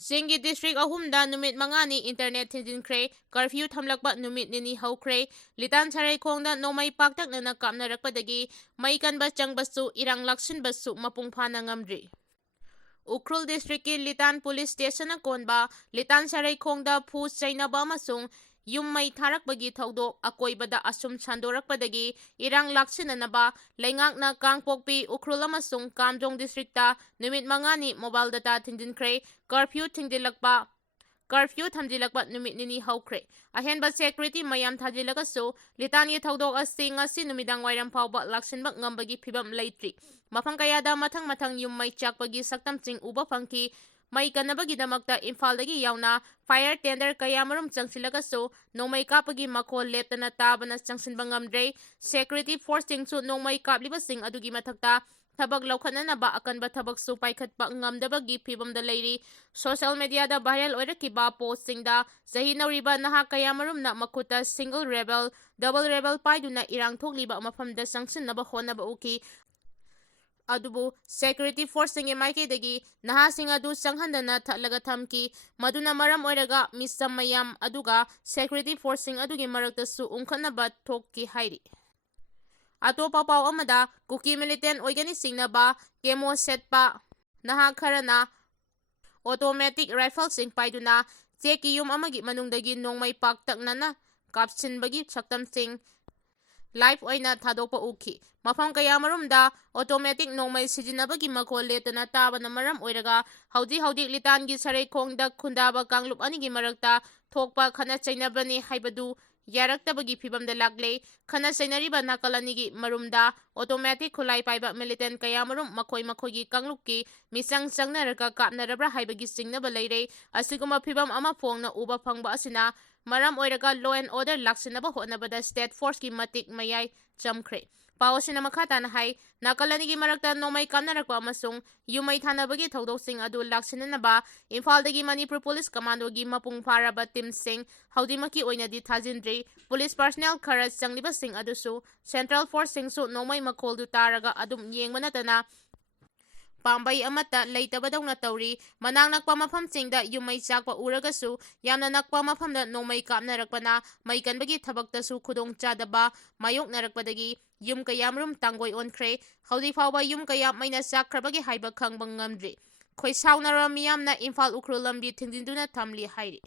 Singi district ahumda numit mangani internet thingjinkhre curfew thamlakpa numit nini haukhre litan sarai khongda nomai paktak nana kapnarakpadagi mai kanba changbasu irang laksinbasu mapung phana ngamdri. Ukhrul district ki litan police station konba litan sarai khongda phu chainaba amasung yum mai tharakpagi thaudok akoibada asum chandorakpadagi irang laksinanaba leingakna kangpokpi ukhrul amasung kamjong districta numit mangani mobile data thingjinkhre curfew thamjilakpa numit nini haukhre ahenba security mayam thajilagasu litan gi thaudok asi ngasi numidang wairam phawba laksinba ngambagi phibam leitri mafang kayada mathang yum mai chakpagi saktamching uba phangki mai kanabagidamagta Imphaldagi yauna fire tender kayamarum changsilagasu Nongmei Kapagi makhol leptana tabana changsinba ngamdre security force tingsu Nongmei Kaplibasing adugi mathakta thabak laukhananaba akanba thabaksu paikhatpa ngamdabagi phibamda leiri social media da viral oirakiba postingda zahi nauriba naha kayamarumna makhuta single rebel double rebel paiduna irang thokliba mafamda changsinnaba honaba uki adubu security force singe maikeidagi naha sing adu changhandana thallaga thamki maduna maram oiraga misam mayam aduga security force sing adugi maraktasu umkhanaba thokki hairi atopa pau amada kuki militant oigani singnaba kemo setpa naha kharana automatic rifle sing paiduna cheki yum amagi manungdagi nongmai paktaknana kapsinbagi saktam sing live oina thadokpa uki mafam kayamarumda automatic nongmai sijinabagi makhol letana tabana maram oiraga haudi litangi sarai khongda khundaba kanglup anigi marakta thokpa khana chainabani haibadu yaraktabagi phibamda lagle khana chainariba nakalanigi marumda automatic khulai paiba militant kayamarum makhoigi kanglupki misang changnaraka kapnarabra haibagi singnaba leire asiguma phibam ama phongna uba phangba asina maram oiraga law and order laksinaba hotnabada state force ki matik mayai chamkhre Paosina makhatana hai nakalanigi marakta nomai kamnarakpa amasung yumai thanabagi thaudosing adu laksinanaba Imphaldagi Manipur Police Commando gi mapung pharaba team sing haudimaki oinadi thajindri police personnel khara changliba sing adusu central force sing su nomai makholdu taraga adum yengmanatana Pambai amata leitabadawna tauri manang nakpa mafamsingda yumai chakpa uragasu yamna nakpa mafamda nongmai kapnarakpana mai kanbagi thabaktasu khudong chadaba mayoknarakpadagi yum kayamrum tangoi onkhre haudi fawba yum kayam maina chakhrabagi haiba khangba ngamdri khoisaunara miyamna Imphal Ukhrul lambi thingdinduna thamli hairi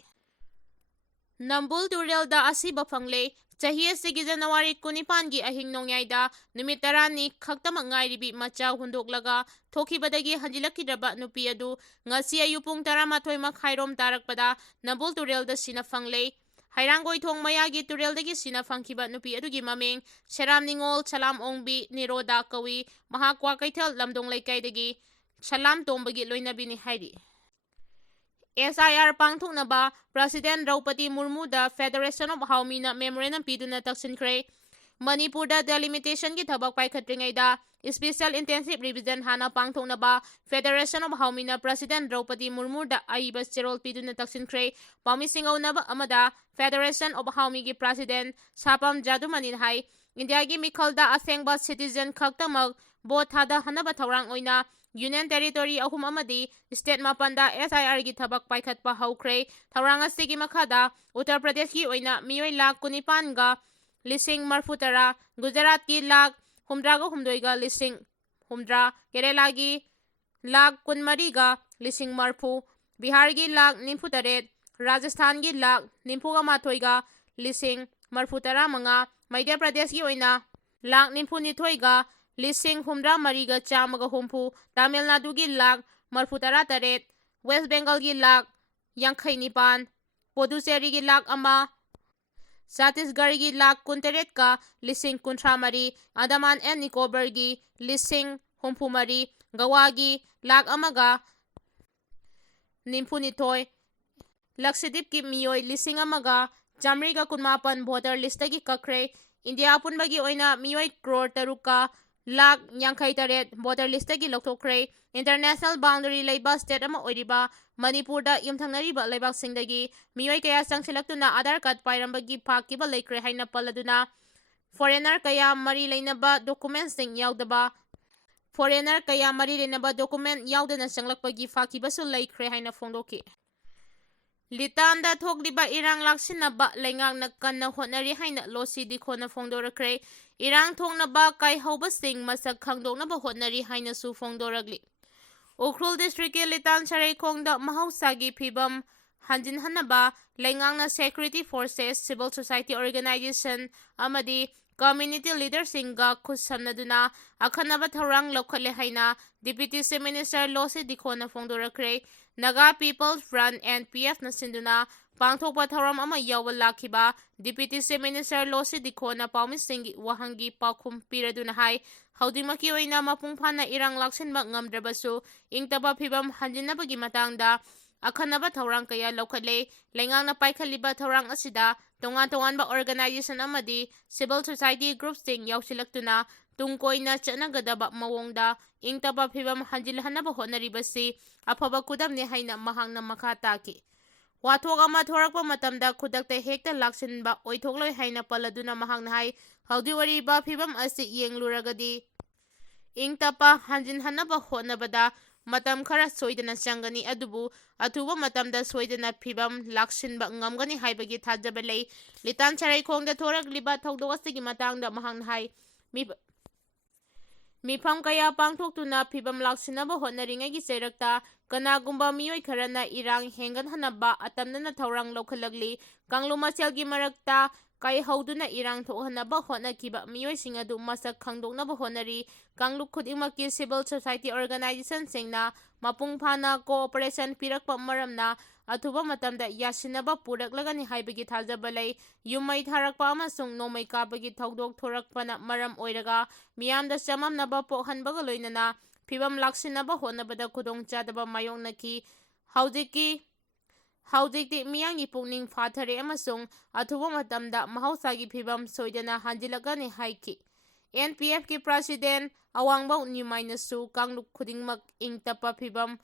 Nambul Turelda Asiba Phangle Chahi asigi January 19 gi ahing nongyaida numit 10 ni khaktamak ngairibi macha hundoklaga thokibadagi hanjilakidraba nupi adu ngasi ayupung 12 makhairom tarakpada Nambul Turelda sina phangle Hairangoi thong mayagi Tureldagi sina phangkiba nupi adugi maming Seram Ningol Salam Ongbi Niroda Kawi Mahakwa Kaithal Lamdong Leikaidagi Salam Tombagi loinabini hairi SIR pangthoknaba President Draupadi Murmu da Federation of Haumina memorandum piduna taksinkhre Manipur da delimitation gi thabak paikhatringaida special intensive revision hana pangthoknaba Federation of Haumina President Draupadi Murmu da aiba cherol piduna taksinkhre pamisingona amada Federation of Haumi gi President Sapam Jadumanin hai India gi mikhalda asengba citizen khaktamak vote thada hanaba thaurang oina Union Territory ahum amadi state mapanda SIR gi thabak paikhatpa haukhre thaurang asigi makhada Uttar Pradesh gi oina miyoi lakh 19 ga lising marfutara Gujarat gi lakh 63 ga lising 10 Kerala gi lakh 13 ga lising marfu Bihar gi lakh 98 Rajasthan gi lakh 91 ga lising marfutara manga Madhya Pradesh gi oina lakh 92 ga lising 73 ga chamaga humpu Tamil Nadu gi lakh 48 West Bengal gi lakh 59 Puducherry gi lakh 1 Chhattisgarh gi lakh 63 ka lising 13 Andaman and Nicobar gi lising 73 Goa gi lakh 1 ga 92 Lakshadweep ki miyoi lising 1 ga 118 voter list gi kakre India punbagi oina miyoi crore 3 ka lakh 58 voter list gi lokthokre international boundary leiba state ama oiriba Manipur da yumthangnariba leibak singdagi miyoi kaya changsilaktuna Aadhaar card pairambagi phakiba leikre haina paladuna foreigner kaya mari leinaba documents sing yaudaba document yaudana changlakpagi phakibasu leikre haina phongdoki Litanda thokliba irang laksinaba leingakna kanna hotnari haina losi dikhona phongdorakre. Irang thoknaba kai haubasing masak khangdoknaba hotnari haina su phongdoragli. Ukhrul district ke litan sareikongda mahausagi phibam hanjin hanaba leingakna security forces, civil society organization amadi community leaders singa khussamnaduna akhanaba thorang lokhale haina deputy chief minister losi dikhona phongdorakre. Naga People's Front NPF na sinduna pangthokpa thoram ama yawa lakhiba deputy chief minister losi dikhona paumisingi wahangi pakhum piraduna hai haudimaki oina mapung phana irang laksinba ngamdrabasu ingtaba phibam hanjinabagi matangda akhanaba thorang kaya lokhale leingangna paikhaliba thorang asida tongan-tonganba organization amadi civil society groups ting yausilaktuna tungkoina chanagadaba mawongda ingtaba phibam hanjilhanaba hotnaribasi afaba kudamne haina mahangna makha taki. Wathok ama thorakpa matamda khudakta hekta laksinba oithokloi haina paladuna mahangna hai haudiwariba phibam asi yengluragadi ingtapa hanjinhanaba hotnabada matam khara soidana changani adubu athuba matamda soidana phibam laksinba ngamgani haibagi thajaba lei. Litan sareikongda thorakliba thodok asigi matangda mahangna hai Mifam kaya pangthoktuna phibam laksinaba hotnaringagi cheirakta kanagumba miyoi kharana irang henganhanaba atamnana thorang lokhalagli. Kanglu maselgi marakta kai hauduna irang thokhanaba hotnakiba miyoising adu masak khangdoknaba hotnari. Kanglu khudimaki civil society organization singna mapung phana cooperation pirakpa maramna athuba matamda yasinaba puraklagani haibagi thajaba lei. Yummai tharakpa amasung Nongmei Kapnaba thodok thorakpana maram oiraga miyamda chamamnaba pokhanbaga loinana phibam laksinaba hotnabada khudongchadaba mayoknaki. Haujikti miyangi pukning phathare amasung athuba matamda mahausagi phibam soidana hanjilagani haiki. NPF ki president awangba nimainasu kangluk khudingmak ingtapa phibam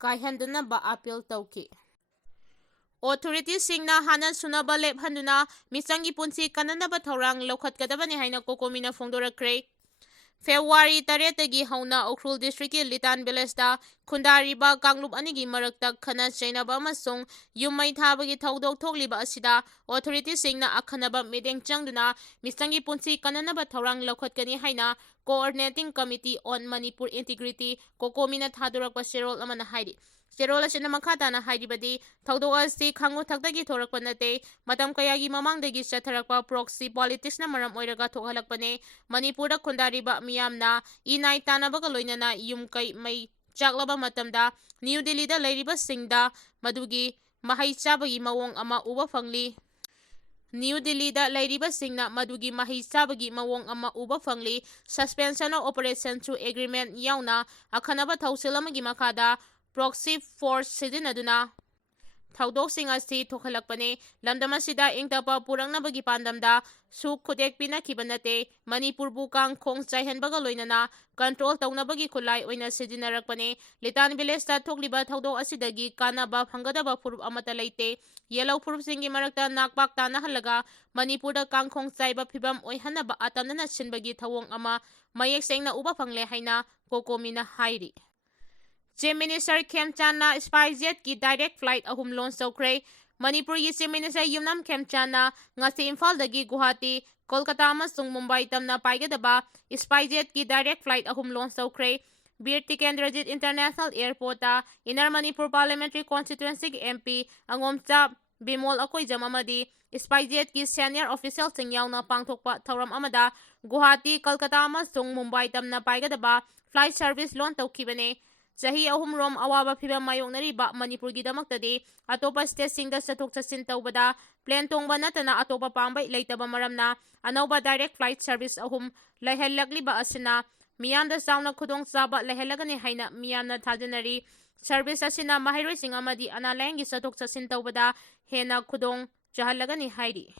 kaihandanaba appeal tauki. Authorities singna hana sunaba lephanduna misangi punsi kananaba thorang lokhatkadabani haina kokomina phongdorakre. February 3 hauna Ukhrul district ki Litan village da khundariba kanglup anigi marakta khana chainaba amasung yummai thabagi thodok thokliba asida authorities singna akhanaba medeng changduna misangi punsi kananaba thorang lokhatkani haina coordinating committee on Manipur integrity kokomina thadurakpa serol amana haidi. Serol asina makhatana haidibadi thodok asi khangu thakdagi thorakpa nate matam kayagi mamangdagi chatharakpa proxy politics na maram oiraga thokhalakpane. Manipurda khundariba miyamna inai tanabaga loinana yumkai mai chaklaba matamda New Delhi da leiriba singda madugi mahai chabagi mawong ama uba phangli. New Delhi da leiriba singna madugi mahai chabagi mawong ama uba phangli. Suspension of operation through agreement yauna akhanaba thausilamagi makada proxy force sidinaduna thodok asi thokhalakpane. Lamdam asida ingtapa purangnabagi pandamda su khudek pinakhiba nate Manipur bukang khong chaihanbaga loinana control taunabagi khulai oina sidinarakpane. Litan village ta thokliba thodok asidagi kanaba phangadaba furup amata leite. Yellow furup singi marakta nakpak tanahalaga Manipurda kangkhong chaiba phibam oihanaba atamnana sinbagi thawong ama mayek sengna uba phangle haina kokomina hairi. Chief Minister Khemchana SpiceJet ki direct flight ahum launch tawkre. Manipur ki Chief Minister Yumnam Khemchana ngasi Imphal dagi Guwahati, Kolkata amasung Mumbai tamna paigadaba SpiceJet ki direct flight ahum launch tawkre. Bir Tikendrajit International Airport ta Inner Manipur Parliamentary Constituency ki MP Angomcha Bimol Akoy Jamamadi SpiceJet ki senior official sing yauna pangthokpa thoram amada Guwahati, Kolkata amasung Mumbai tamna paigadaba flight service launch tawkhibane. Chahi ahum rom awaba phibam mayoknariba Manipur gi damaktadi atopa state singda chathok chachin tawbada plane tongba natana atopa pangbai leitaba maramna anauba direct flight service ahum laihallakliba asina miyamda sauna khudong chaba laihalagani haina miyamna thajanari. Service asina mahairoi sing amadi analengi chathok chachin tawbada hena khudong chahalagani hairi.